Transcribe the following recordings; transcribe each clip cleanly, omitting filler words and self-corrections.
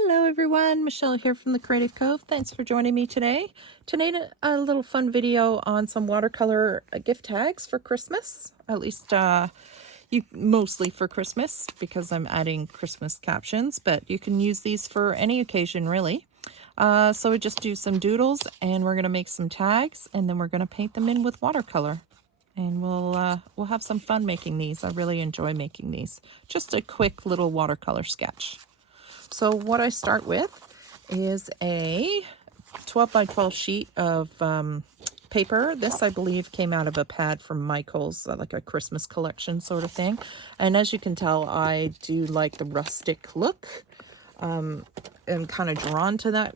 Hello everyone, Michelle here from the Creative Cove. Thanks for joining me today. Today, a little fun video on some watercolor gift tags for Christmas. At least mostly for Christmas because I'm adding Christmas captions, but you can use these for any occasion really. So we just do some doodles and we're going to make some tags and then we're going to paint them in with watercolor. And we'll have some fun making these. I really enjoy making these. Just a quick little watercolor sketch. So what I start with is a 12 by 12 sheet of paper. This, I believe, came out of a pad from Michael's, like a Christmas collection sort of thing. And as you can tell, I do like the rustic look. I'm kind of drawn to that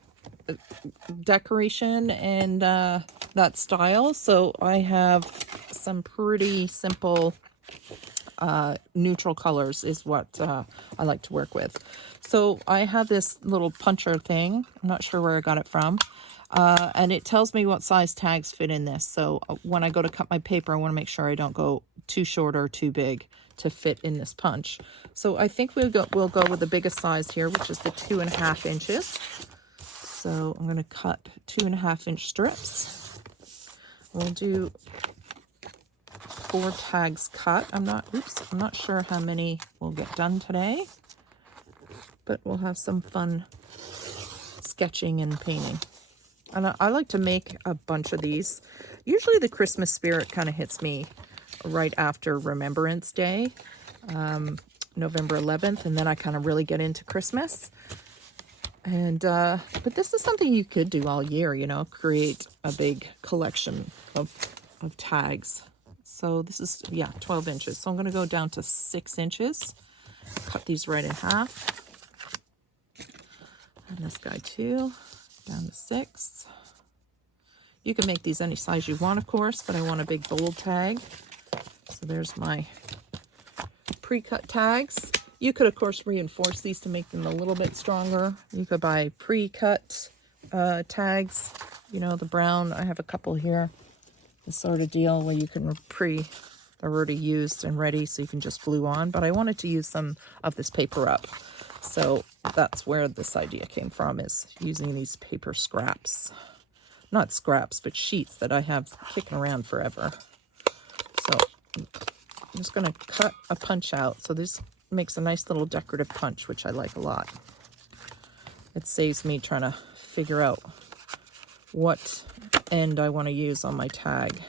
decoration and that style. So I have some pretty simple neutral colors is what I like to work with. So I have this little puncher thing. I'm not sure where I got it from. And it tells me what size tags fit in this. So when I go to cut my paper, I want to make sure I don't go too short or too big to fit in this punch. So I think we'll go with the biggest size here, which is the 2.5 inches. So I'm going to cut 2.5 inch strips. We'll do 4 tags cut. I'm not sure how many we'll get done today, but we'll have some fun sketching and painting. And I like to make a bunch of these. Usually the Christmas spirit kind of hits me right after Remembrance Day, November 11th, and then I kind of really get into Christmas. And but this is something you could do all year, you know, create a big collection of tags. So this is, 12 inches. So I'm going to go down to 6 inches. Cut these right in half. And this guy too, down to 6. You can make these any size you want, of course, but I want a big bold tag. So there's my pre-cut tags. You could, of course, reinforce these to make them a little bit stronger. You could buy pre-cut tags. You know, the brown, I have a couple here. This sort of deal where you can they're already used and ready, so you can just glue on. But I wanted to use some of this paper up. So that's where this idea came from, is using these paper scraps. Not scraps, but sheets that I have kicking around forever. So I'm just going to cut a punch out. So this makes a nice little decorative punch, which I like a lot. It saves me trying to figure out what end I want to use on my tag.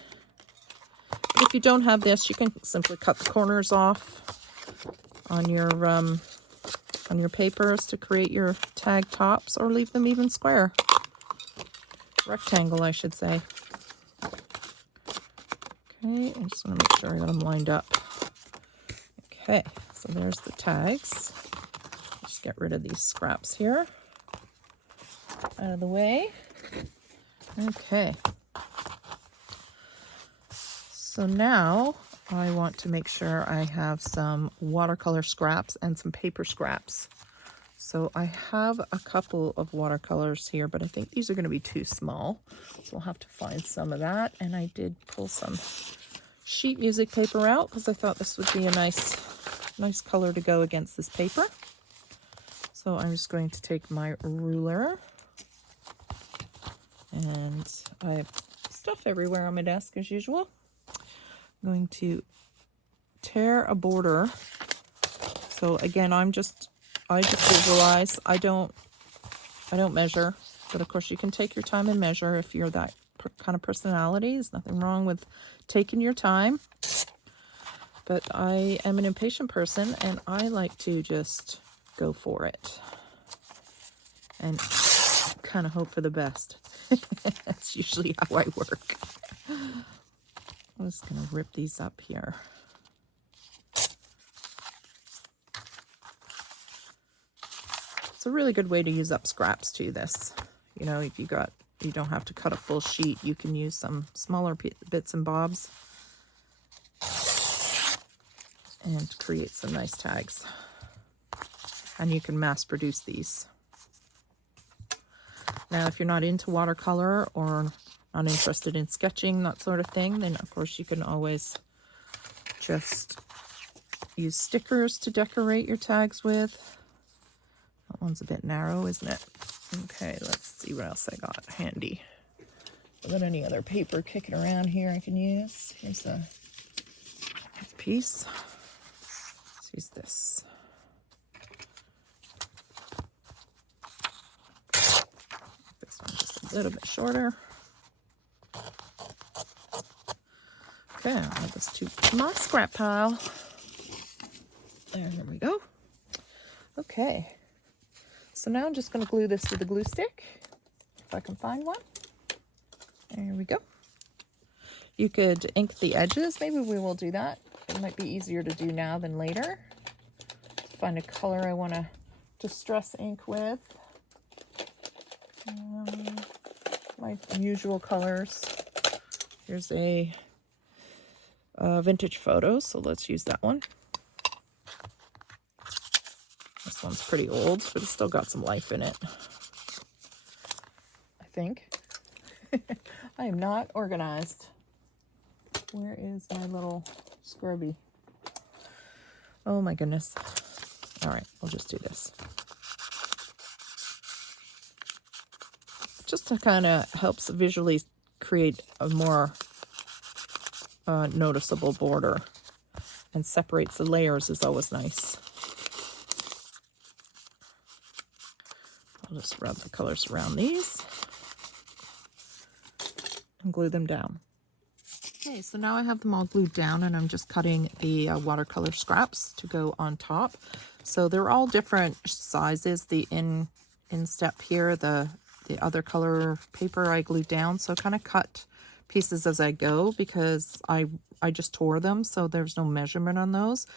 But if you don't have this, you can simply cut the corners off on your papers to create your tag tops, or leave them even square. Rectangle, I should say. Okay, I just want to make sure I got them lined up. Okay, so there's the tags. Just get rid of these scraps here. Out of the way. Okay. So now I want to make sure I have some watercolor scraps and some paper scraps. So I have a couple of watercolors here, but I think these are going to be too small. So we'll have to find some of that. And I did pull some sheet music paper out because I thought this would be a nice color to go against this paper. So I'm just going to take my ruler, and I have stuff everywhere on my desk as usual. I'm going to tear a border. So again, I just visualize. I don't measure, but of course you can take your time and measure if you're that kind of personality. There's nothing wrong with taking your time. But I am an impatient person, and I like to just go for it and kind of hope for the best. That's usually how I work. I'm just going to rip these up here. It's a really good way to use up scraps too, this. You know, if you don't have to cut a full sheet, you can use some smaller bits and bobs and create some nice tags. And you can mass produce these. Now, if you're not into watercolor or not interested in sketching, that sort of thing, then of course you can always just use stickers to decorate your tags with. That one's a bit narrow, isn't it? Okay, let's see what else I got handy. Is there any other paper kicking around here I can use? Here's a piece. Let's use this. This one just a little bit shorter. Okay, I'll add this to my scrap pile. There we go. Okay, so now I'm just going to glue this with a glue stick, if I can find one. There we go. You could ink the edges. Maybe we will do that. It might be easier to do now than later. Find a color I want to distress ink with. My usual colors. Here's a vintage photo, so let's use that one. This one's pretty old, but it's still got some life in it, I think. I am not organized. Where is my little scrubby? Oh my goodness. All right, we'll just do this. Just to kind of helps visually create a more noticeable border, and separates the layers is always nice. I'll just rub the colors around these and glue them down. Okay, so now I have them all glued down, and I'm just cutting the watercolor scraps to go on top. So they're all different sizes. The instep here, the other color paper I glued down. So kind of cut pieces as I go, because I just tore them, so there's no measurement on those.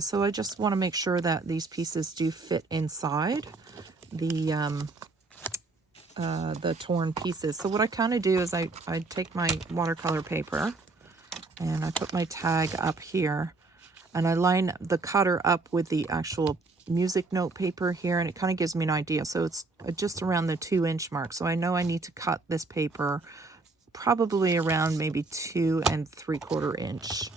So I just want to make sure that these pieces do fit inside the torn pieces. So what I kind of do is I take my watercolor paper and I put my tag up here, and I line the cutter up with the actual music note paper here, and it kind of gives me an idea. So it's just around the 2-inch mark. So I know I need to cut this paper probably around maybe 2 3/4 inch.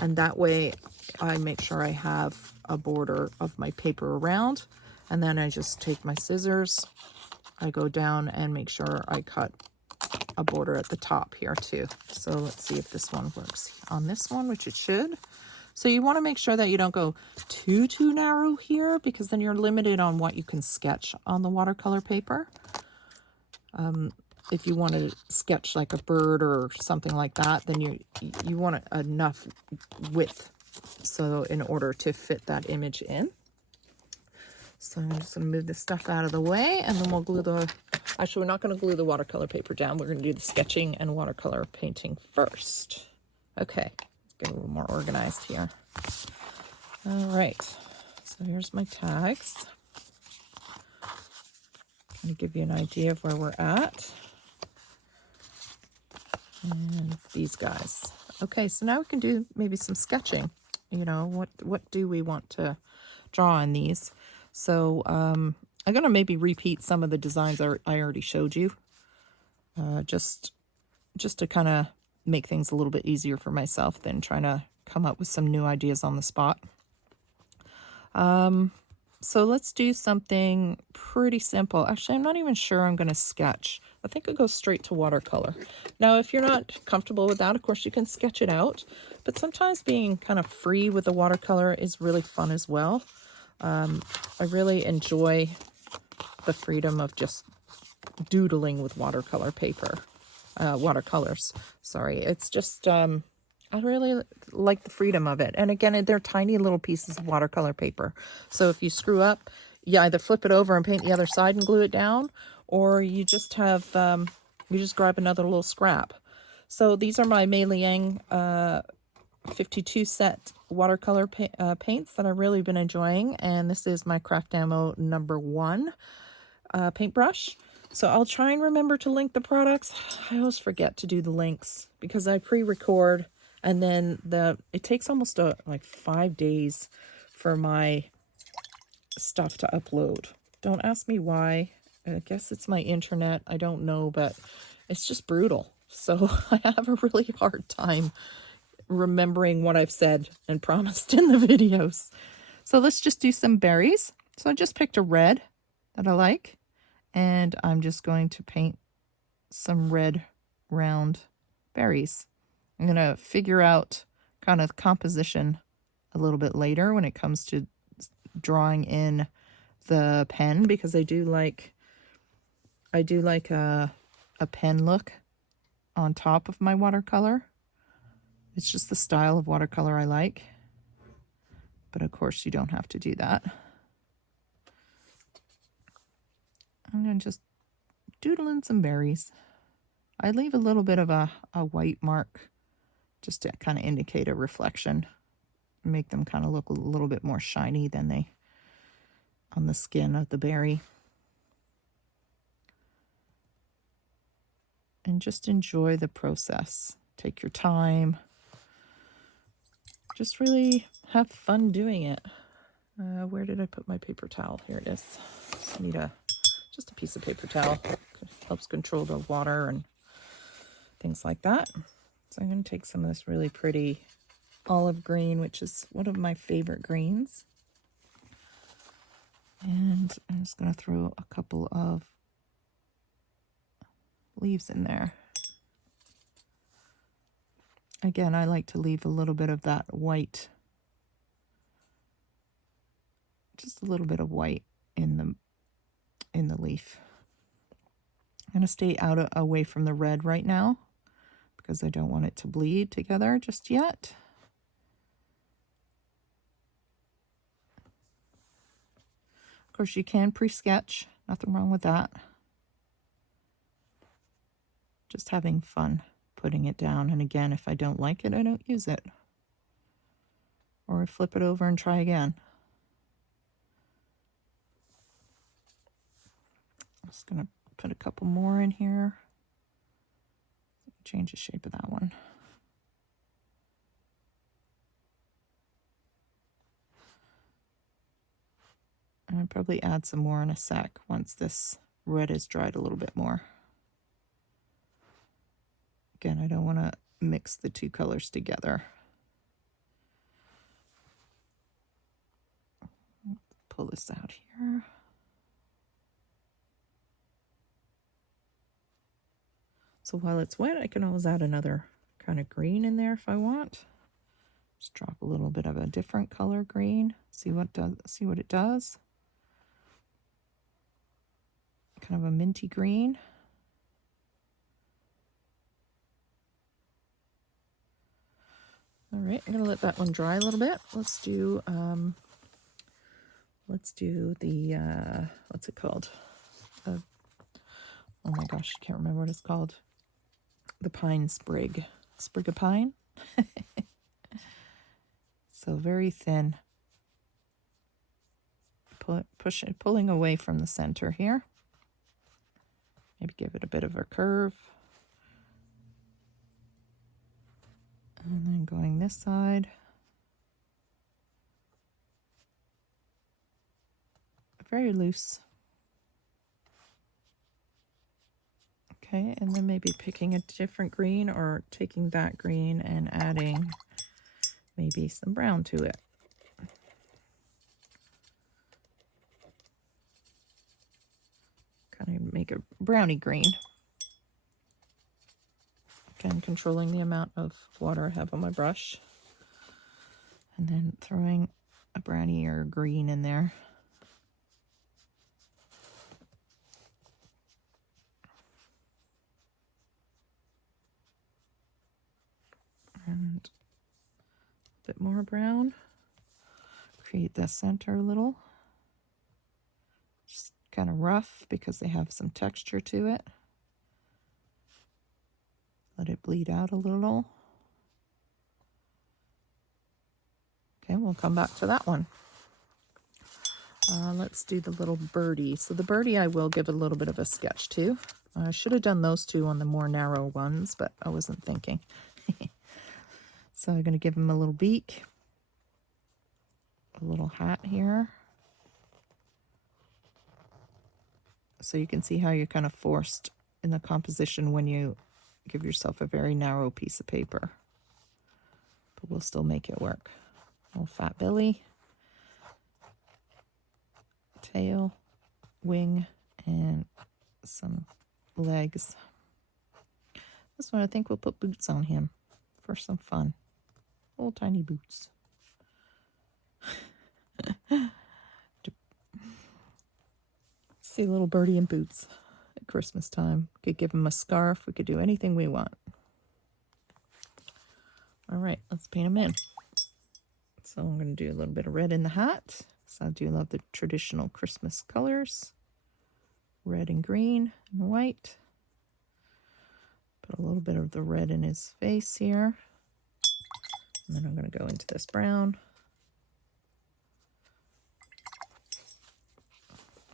And that way I make sure I have a border of my paper around. And then I just take my scissors, I go down and make sure I cut a border at the top here too. So let's see if this one works on this one, which it should. So you want to make sure that you don't go too narrow here, because then you're limited on what you can sketch on the watercolor paper. If you want to sketch like a bird or something like that, then you want enough width, so in order to fit that image in. So I'm just going to move this stuff out of the way, and then we'll glue actually, we're not going to glue the watercolor paper down. We're going to do the sketching and watercolor painting first. Okay, let's get a little more organized here. All right, so here's my tags. I'm going to give you an idea of where we're at. And these guys. Okay, so now we can do maybe some sketching. You know, what do we want to draw on these? So I'm going to maybe repeat some of the designs I already showed you, just to kind of make things a little bit easier for myself than trying to come up with some new ideas on the spot. So let's do something pretty simple. Actually, I'm not even sure I'm going to sketch. I think I'll go straight to watercolor. Now, if you're not comfortable with that, of course, you can sketch it out. But sometimes being kind of free with the watercolor is really fun as well. I really enjoy the freedom of just doodling with watercolor paper. Watercolors, sorry. It's just, I really like the freedom of it. And again, they're tiny little pieces of watercolor paper. So if you screw up, you either flip it over and paint the other side and glue it down, or you just have, you just grab another little scrap. So these are my MeiLaing 52 set watercolor paints that I've really been enjoying. And this is my Craft Ammo #1 paintbrush. So I'll try and remember to link the products. I always forget to do the links because I pre-record, and then it takes almost like 5 days for my stuff to upload. Don't ask me why. I guess it's my internet. I don't know, but it's just brutal. So I have a really hard time remembering what I've said and promised in the videos. So let's just do some berries. So I just picked a red that I like, and I'm just going to paint some red round berries. I'm going to figure out kind of composition a little bit later when it comes to drawing in the pen, because I do like a pen look on top of my watercolor. It's just the style of watercolor I like. But of course you don't have to do that. I'm going to just doodle in some berries. I leave a little bit of a white mark just to kind of indicate a reflection. Make them kind of look a little bit more shiny than they on the skin of the berry. And just enjoy the process. Take your time. Just really have fun doing it. Where did I put my paper towel? Here it is. Just need just a piece of paper towel. Helps control the water and things like that. So I'm going to take some of this really pretty olive green, which is one of my favorite greens. And I'm just going to throw a couple of leaves in there. Again, I like to leave a little bit of that white, just a little bit of white in the leaf. I'm going to stay away from the red right now because I don't want it to bleed together just yet. Of course, you can pre-sketch. Nothing wrong with that. Just having fun putting it down. And again, if I don't like it, I don't use it. Or I flip it over and try again. I'm just going to put a couple more in here. Change the shape of that one. And I'll probably add some more in a sec once this red is dried a little bit more. Again, I don't want to mix the two colors together. Pull this out here. So while it's wet, I can always add another kind of green in there if I want. Just drop a little bit of a different color green. See what it does. Kind of a minty green. All right, I'm gonna let that one dry a little bit. Let's do the what's it called? Oh my gosh, I can't remember what it's called. The pine sprig of pine. So very thin. Pulling away from the center here. Maybe give it a bit of a curve. And then going this side. Very loose. Okay, and then maybe picking a different green or taking that green and adding maybe some brown to it. Kind of make a browny green. Again, controlling the amount of water I have on my brush. And then throwing a brownier green in there. And a bit more brown. Create the center a little. Just kind of rough because they have some texture to it. Let it bleed out a little. Okay, we'll come back to that one. Let's do the little birdie. So the birdie I will give a little bit of a sketch to. I should have done those two on the more narrow ones, but I wasn't thinking. So I'm going to give him a little beak. A little hat here. So you can see how you're kind of forced in the composition when you give yourself a very narrow piece of paper. But we'll still make it work. A little fat belly. tail, wing, and some legs. This one I think we'll put boots on him for some fun. Little tiny boots. See little birdie in boots at Christmas time. Could give him a scarf. We could do anything we want. All right, let's paint him in. So I'm going to do a little bit of red in the hat. So I do love the traditional Christmas colors. Red and green and white. Put a little bit of the red in his face here. And then I'm going to go into this brown.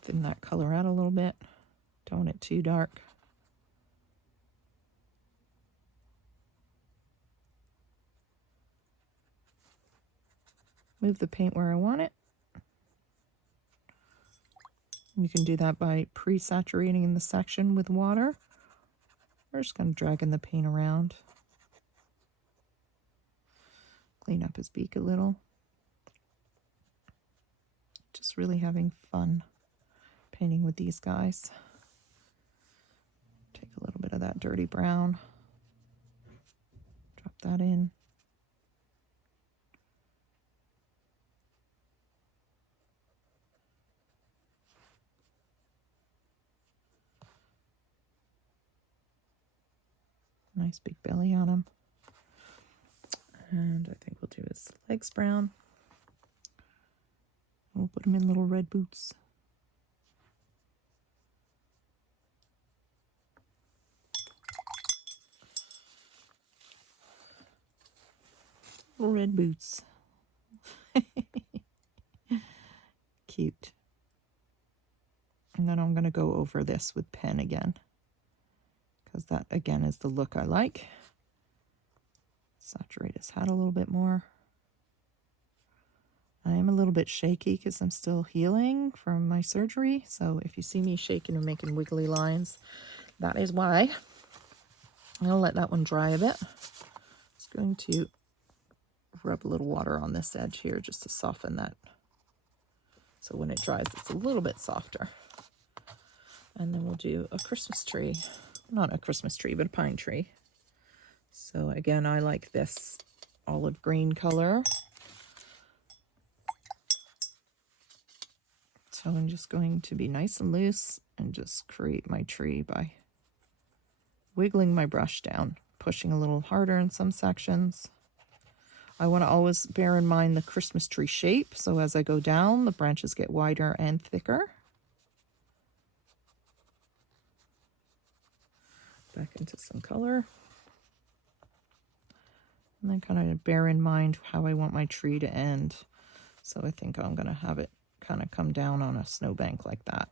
Thin that color out a little bit. Don't want it too dark. Move the paint where I want it. You can do that by pre-saturating in the section with water. We're just kind of dragging the paint around. Clean up his beak a little. Just really having fun painting with these guys. Take a little bit of that dirty brown. Drop that in. Nice big belly on him. And I think we'll do his legs brown. We'll put him in little red boots. Little red boots. Cute. And then I'm going to go over this with pen again, because that again is the look I like. Saturate his hat a little bit more. I am a little bit shaky because I'm still healing from my surgery. So if you see me shaking and making wiggly lines, that is why. I'll let that one dry a bit. Just going to rub a little water on this edge here just to soften that. So when it dries, it's a little bit softer. And then we'll do a Christmas tree. Not a Christmas tree, but a pine tree. So again, I like this olive green color. So I'm just going to be nice and loose and just create my tree by wiggling my brush down, pushing a little harder in some sections. I want to always bear in mind the Christmas tree shape. So as I go down, the branches get wider and thicker. Back into some color. And then kind of bear in mind how I want my tree to end. So I think I'm going to have it kind of come down on a snowbank like that.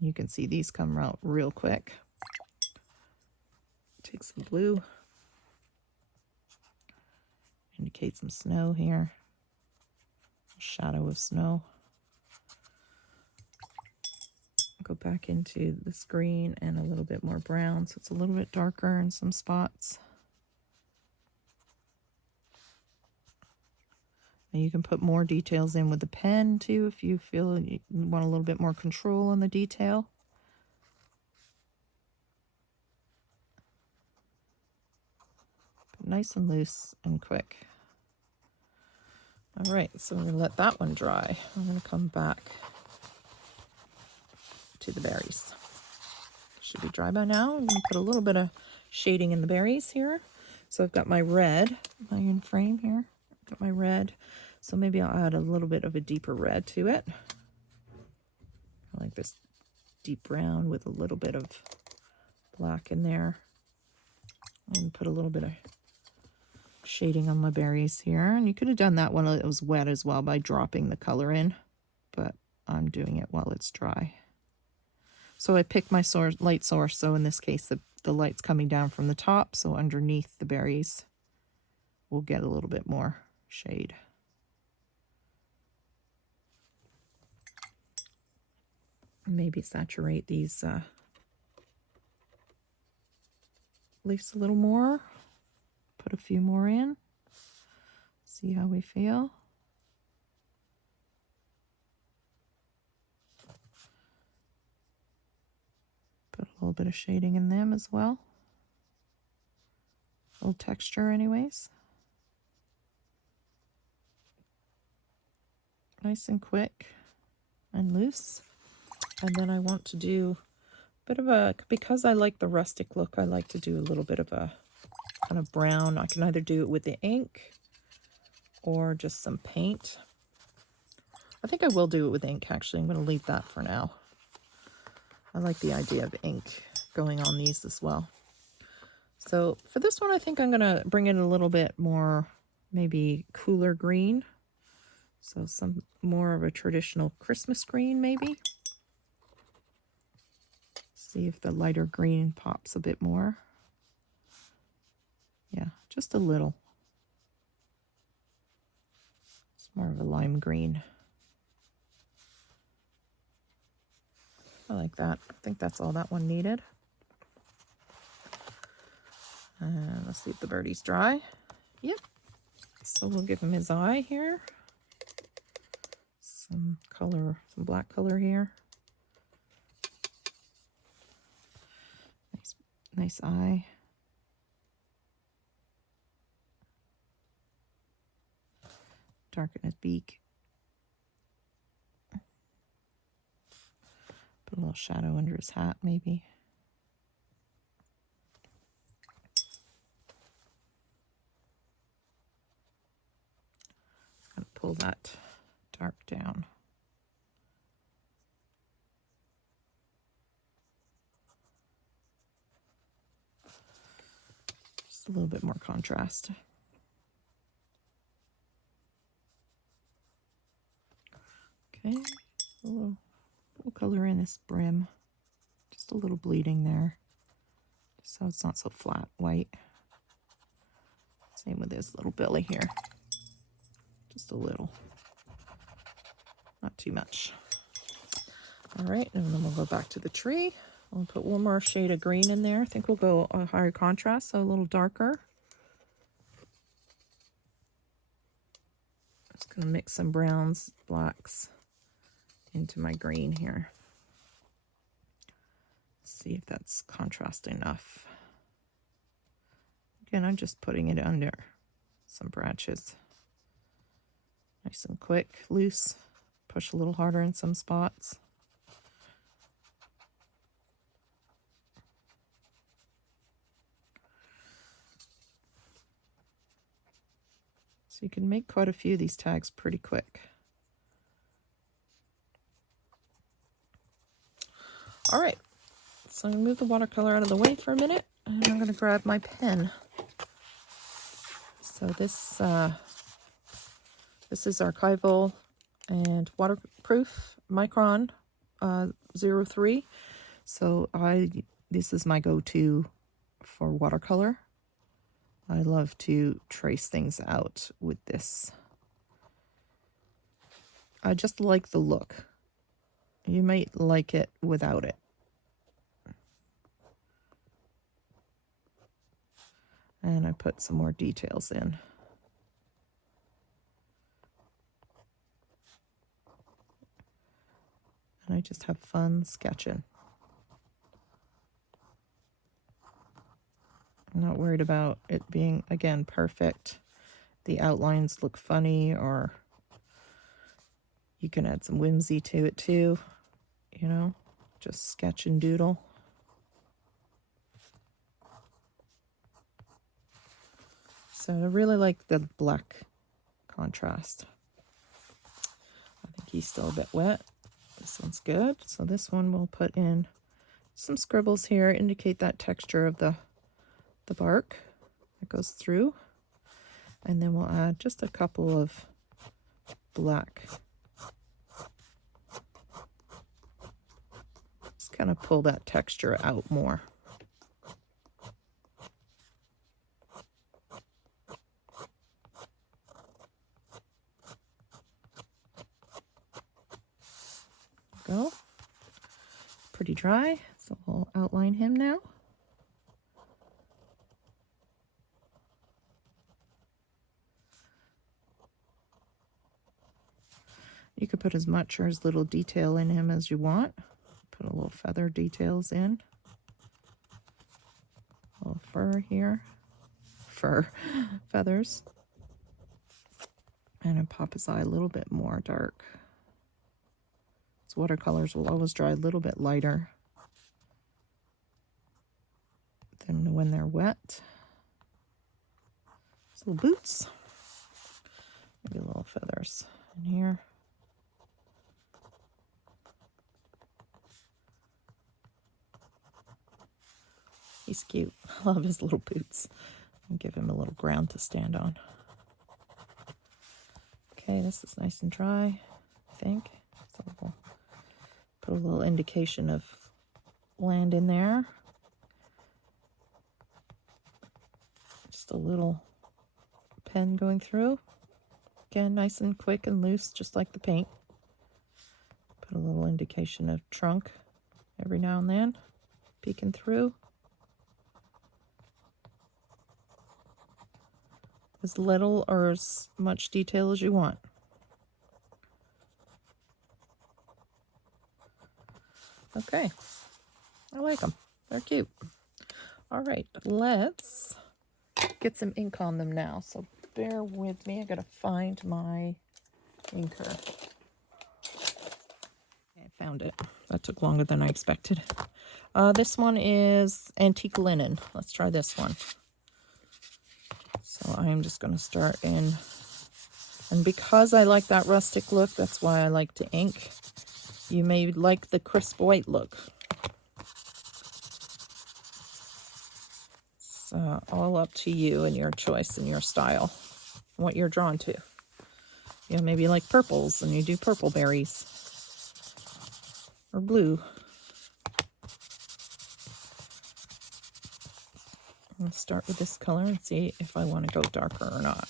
You can see these come out real quick. Take some blue. Indicate some snow here. Shadow of snow. Go back into this green and a little bit more brown, so it's a little bit darker in some spots. And you can put more details in with the pen too if you feel you want a little bit more control on the detail. But nice and loose and quick. All right, so I'm going to let that one dry. I'm going to come back to the berries. Should be dry by now. I'm going to put a little bit of shading in the berries here. So I've got my red, my in frame here. I've got my red. So maybe I'll add a little bit of a deeper red to it. I like this deep brown with a little bit of black in there. And put a little bit of shading on my berries here. And you could have done that when it was wet as well by dropping the color in. But I'm doing it while it's dry. So I picked my light source. So in this case, the light's coming down from the top. So underneath the berries, we'll get a little bit more shade. Maybe saturate these leaves a little more. Put a few more in. See how we feel. bit of shading in them as well. A little texture anyways. Nice and quick and loose. And then I want to do a bit of a, because I like the rustic look, I like to do a little bit of a kind of brown. I can either do it with the ink or just some paint. I think I will do it with ink, actually. I'm going to leave that for now. I like the idea of ink going on these as well. So for this one, I think I'm going to bring in a little bit more, maybe cooler green. So some more of a traditional Christmas green, maybe. See if the lighter green pops a bit more. Yeah, just a little. It's more of a lime green. I like that. I think that's all that one needed. And let's see if the birdie's dry. Yep. So we'll give him his eye here. Some color, some black color here. Nice eye. Darken his beak. Put a little shadow under his hat, maybe. Gonna pull that dark down. Just a little bit more contrast. Okay, a little color in this brim. Just a little bleeding there, just so it's not so flat white. Same with this little belly here. Just a little, not too much. All right, and then we'll go back to the tree. I'll put one more shade of green in there. I think we'll go a higher contrast, so a little darker. Just gonna mix some browns, blacks into my green here. See if that's contrast enough. Again, I'm just putting it under some branches. Nice and quick, loose. Push a little harder in some spots. So you can make quite a few of these tags pretty quick. All right, so I'm gonna move the watercolor out of the way for a minute, and I'm gonna grab my pen. So this is archival and waterproof Micron 03. So this is my go-to for watercolor. I love to trace things out with this. I just like the look. You might like it without it. And I put some more details in. And I just have fun sketching. I'm not worried about it being, again, perfect. The outlines look funny, or you can add some whimsy to it too, you know, just sketch and doodle. So I really like the black contrast. I think he's still a bit wet. This one's good. So this one we'll put in some scribbles here, indicate that texture of the bark that goes through. And then we'll add just a couple of black. Just kind of pull that texture out more. Go. Pretty dry, so I'll outline him now. You could put as much or as little detail in him as you want. Put a little feather details in. fur here, fur feathers, and then pop his eye a little bit more dark. His watercolors will always dry a little bit lighter than when they're wet. His little boots, maybe little feathers in here. He's cute. I love his little boots. I'll give him a little ground to stand on. Okay, this is nice and dry, I think. So we'll put a little indication of land in there. Just a little pen going through. Again, nice and quick and loose, just like the paint. Put a little indication of trunk every now and then, peeking through. As little or as much detail as you want. Okay, I like them. They're cute. All right, let's get some ink on them now. So bear with me. I gotta find my inker. I found it. That took longer than I expected. This one is Antique Linen. Let's try this one. So I am just going to start in, and because I like that rustic look, that's why I like to ink. You may like the crisp white look. It's all up to you and your choice and your style, what you're drawn to. You know, maybe you like purples and you do purple berries or blue. I'm going to start with this color and see if I want to go darker or not.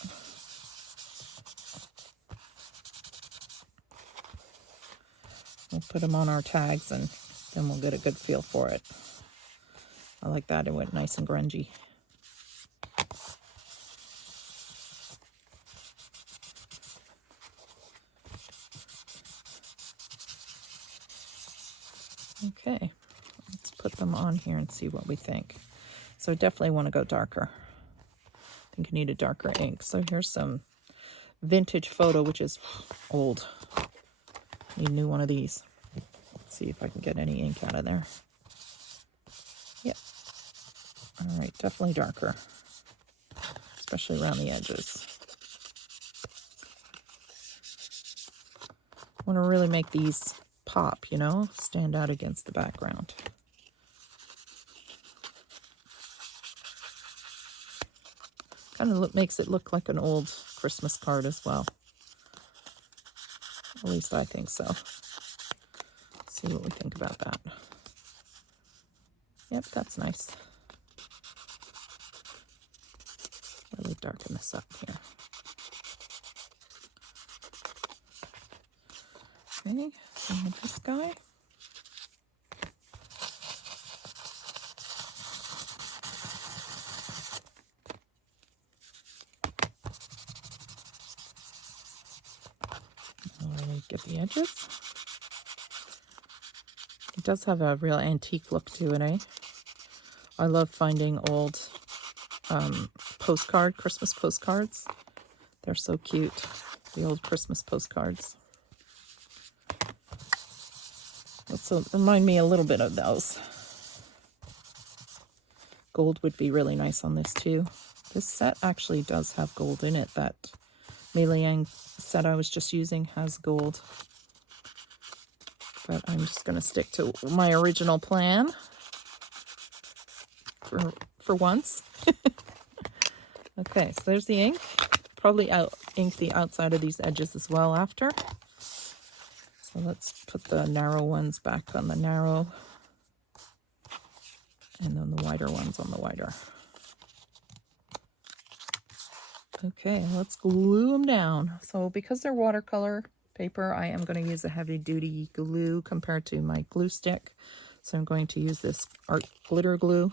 We'll put them on our tags and then we'll get a good feel for it. I like that. It went nice and grungy. Okay, let's put them on here and see what we think. So I definitely want to go darker. I think I need a darker ink. So here's some vintage photo, which is old. Need a new one of these. Let's see if I can get any ink out of there. Yep. All right, definitely darker, especially around the edges. I want to really make these pop, you know, stand out against the background. Kind of makes it look like an old Christmas card as well. At least I think so. Let's see what we think about that. Yep, that's nice. Really darken this up here. Okay, same with this guy. Get the edges. It does have a real antique look to it, eh? I love finding old Christmas postcards. They're so cute, the old Christmas postcards. So remind me a little bit of those. Gold would be really nice on this too. This set actually does have gold in it. That MeiLaing set I was just using has gold. But I'm just going to stick to my original plan for once. Okay, so there's the ink. Probably ink the outside of these edges as well after. So let's put the narrow ones back on the narrow, and then the wider ones on the wider. Okay, let's glue them down. So because they're watercolor paper, I am going to use a heavy duty glue compared to my glue stick. So I'm going to use this art glitter glue.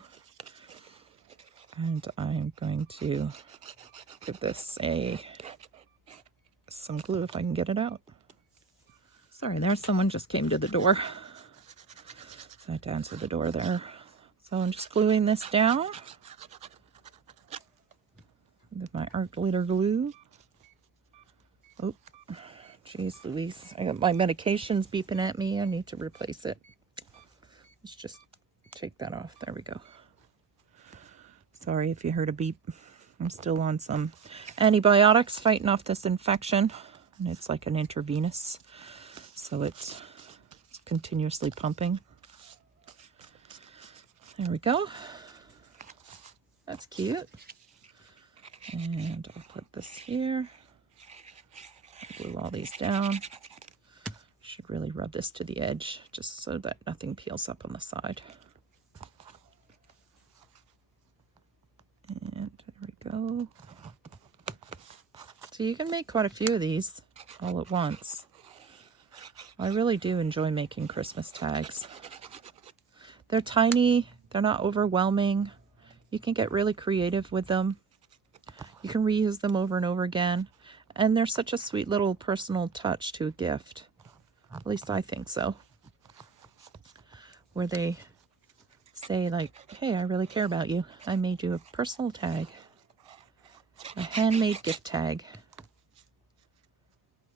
And I'm going to give this some glue if I can get it out. Sorry, there's someone just came to the door. So I had to answer the door there. So I'm just gluing this down. with my art glitter glue. Oh, jeez Louise. I got my medications beeping at me. I need to replace it. Let's just take that off. There we go. Sorry if you heard a beep. I'm still on some antibiotics fighting off this infection. And it's like an intravenous. So it's continuously pumping. There we go. That's cute. And I'll put this here. I'll glue all these down. Should really rub this to the edge just so that nothing peels up on the side. And there we go. So you can make quite a few of these all at once. I really do enjoy making Christmas tags. They're tiny, they're not overwhelming. You can get really creative with them. You can reuse them over and over again. And they're such a sweet little personal touch to a gift. At least I think so. Where they say like, hey, I really care about you. I made you a personal tag. A handmade gift tag.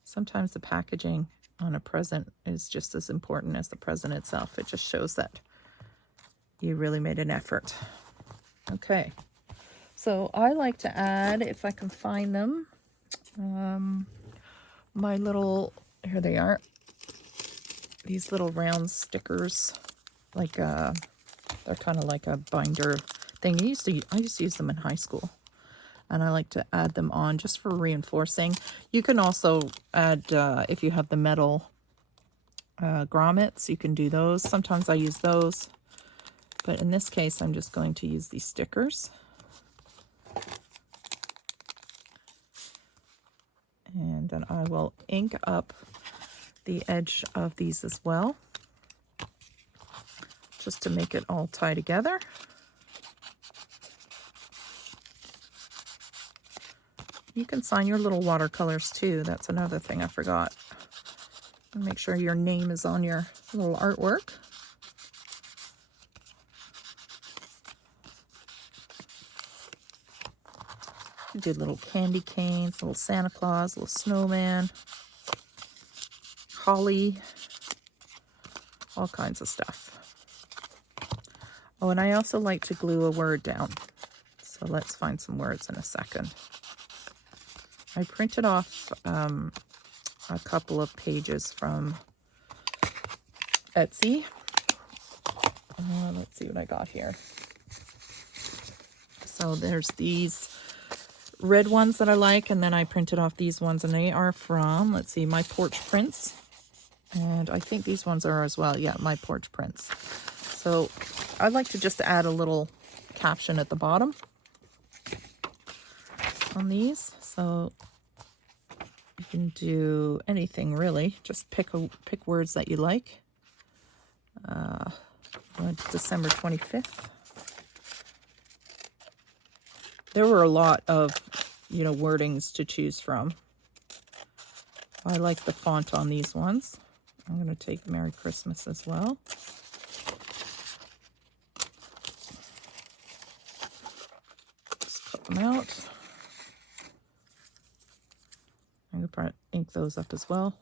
Sometimes the packaging on a present is just as important as the present itself. It just shows that you really made an effort. Okay. So I like to add, if I can find them, my little, here they are, these little round stickers, like they're kind of like a binder thing. I used to use them in high school, and I like to add them on just for reinforcing. You can also add, if you have the metal grommets, you can do those. Sometimes I use those, but in this case, I'm just going to use these stickers. And then I will ink up the edge of these as well, just to make it all tie together. You can sign your little watercolors too. That's another thing I forgot. Make sure your name is on your little artwork. You did little candy canes, little Santa Claus, little snowman, holly, all kinds of stuff. Oh, and I also like to glue a word down. So let's find some words in a second. I printed off a couple of pages from Etsy. Let's see what I got here. So there's these red ones that I like, and then I printed off these ones, and they are from, let's see, My Porch Prints. And I think these ones are as well. Yeah, My Porch Prints. So I'd like to just add a little caption at the bottom on these. So you can do anything really. Just pick words that you like. December 25th. There were a lot of, wordings to choose from. I like the font on these ones. I'm going to take Merry Christmas as well. Just cut them out. I'm going to ink those up as well.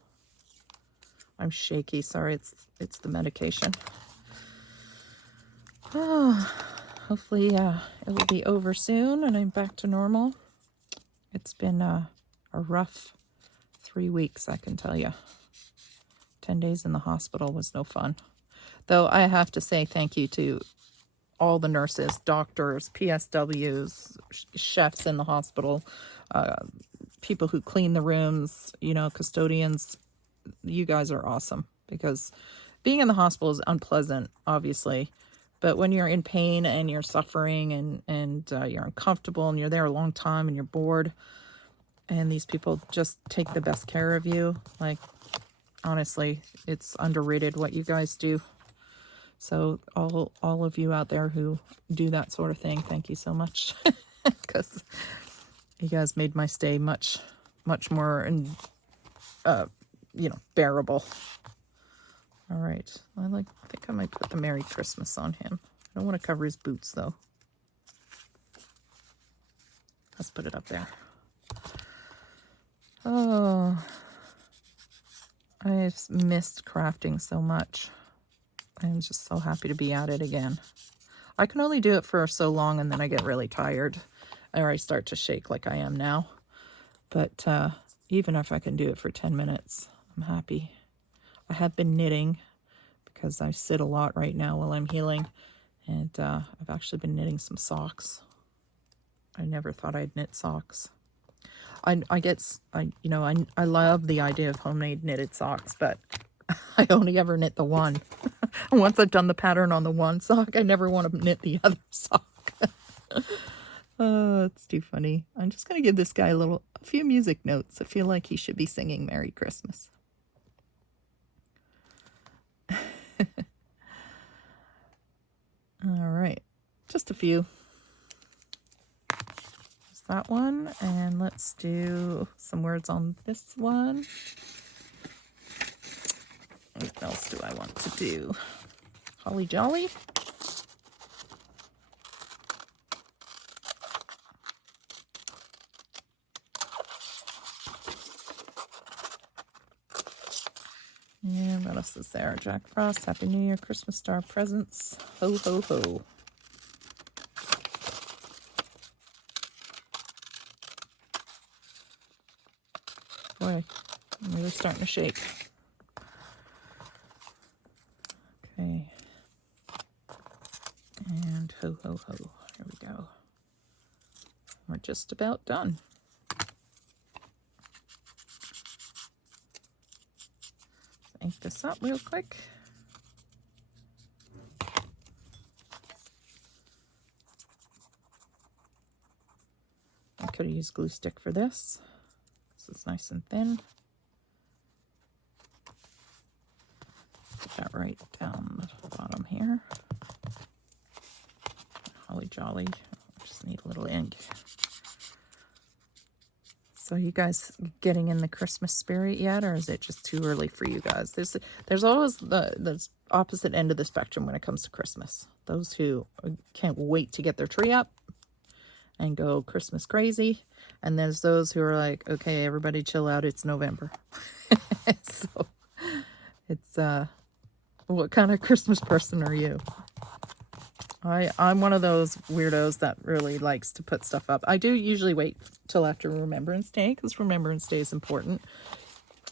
I'm shaky. Sorry, it's the medication. Oh, hopefully it will be over soon and I'm back to normal. It's been a rough 3 weeks, I can tell you. 10 days in the hospital was no fun. Though I have to say thank you to all the nurses, doctors, PSWs, chefs in the hospital, people who clean the rooms, custodians. You guys are awesome, because being in the hospital is unpleasant, obviously. But when you're in pain and you're suffering and you're uncomfortable and you're there a long time and you're bored, and these people just take the best care of you, like, honestly, it's underrated what you guys do. So all of you out there who do that sort of thing, thank you so much, because you guys made my stay much more bearable. All right, I think I might put the Merry Christmas on him. I don't want to cover his boots though. Let's put it up there. Oh, I've missed crafting so much. I'm just so happy to be at it again. I can only do it for so long and then I get really tired, or I start to shake like I am now. But even if I can do it for 10 minutes, I'm happy. I have been knitting because I sit a lot right now while I'm healing, and I've actually been knitting some socks. I never thought I'd knit socks. I love the idea of homemade knitted socks, but I only ever knit the one. Once I've done the pattern on the one sock, I never want to knit the other sock. Oh, it's too funny. I'm just going to give this guy a few music notes. I feel like he should be singing Merry Christmas. All right, just a few. Just that one, and let's do some words on this one. What else do I want to do? Holly Jolly. And what else is there? Jack Frost, Happy New Year, Christmas star presents. Ho, ho, ho. Boy, I'm really starting to shake. Okay. And ho, ho, ho. Here we go. We're just about done. Ink this up real quick. I could have used glue stick for this. This is nice and thin. Put that right down the bottom here. Holly Jolly. Just need a little ink. So you guys getting in the Christmas spirit yet, or is it just too early for you guys? There's always the opposite end of the spectrum when it comes to Christmas. Those who can't wait to get their tree up and go Christmas crazy. And there's those who are like, okay, everybody chill out, it's November. So it's, what kind of Christmas person are you? I'm one of those weirdos that really likes to put stuff up. I do usually wait till after Remembrance Day, because Remembrance Day is important.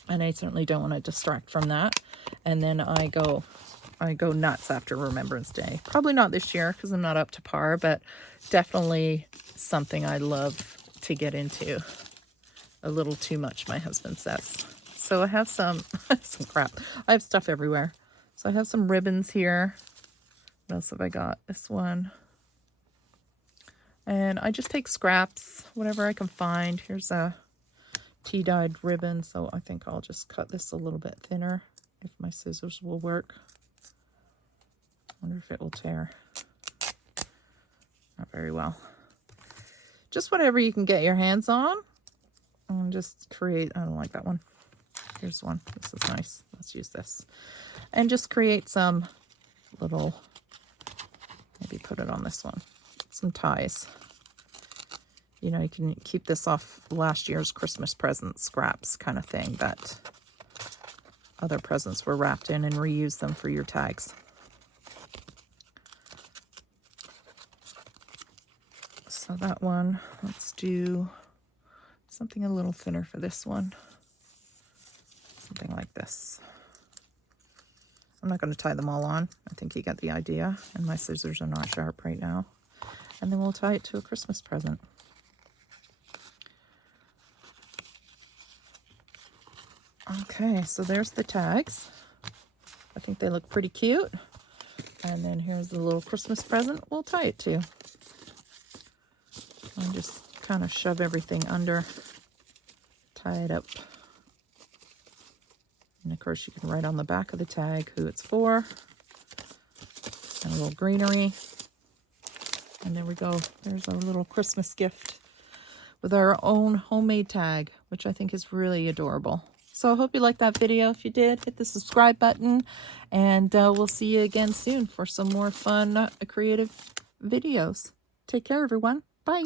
And I certainly don't want to distract from that. And then I go nuts after Remembrance Day. Probably not this year because I'm not up to par, but definitely something I love to get into. A little too much, my husband says. So I have some crap. I have stuff everywhere. So I have some ribbons here. What else have I got? This one. And I just take scraps, whatever I can find. Here's a tea-dyed ribbon, so I think I'll just cut this a little bit thinner if my scissors will work. I wonder if it will tear. Not very well. Just whatever you can get your hands on. And just create, I don't like that one. Here's one. This is nice. Let's use this. And just create some little, maybe put it on this one. Some ties. You know, you can keep this off last year's Christmas present scraps kind of thing that other presents were wrapped in, and reuse them for your tags. So that one, let's do something a little thinner for this one. Something like this. I'm not going to tie them all on. I think you got the idea. And my scissors are not sharp right now. And then we'll tie it to a Christmas present. Okay, so there's the tags. I think they look pretty cute. And then here's the little Christmas present we'll tie it to. And just kind of shove everything under, tie it up. And of course you can write on the back of the tag who it's for. And a little greenery. And there we go. There's our little Christmas gift with our own homemade tag, which I think is really adorable. So I hope you liked that video. If you did, hit the subscribe button, and we'll see you again soon for some more fun, creative videos. Take care, everyone. Bye.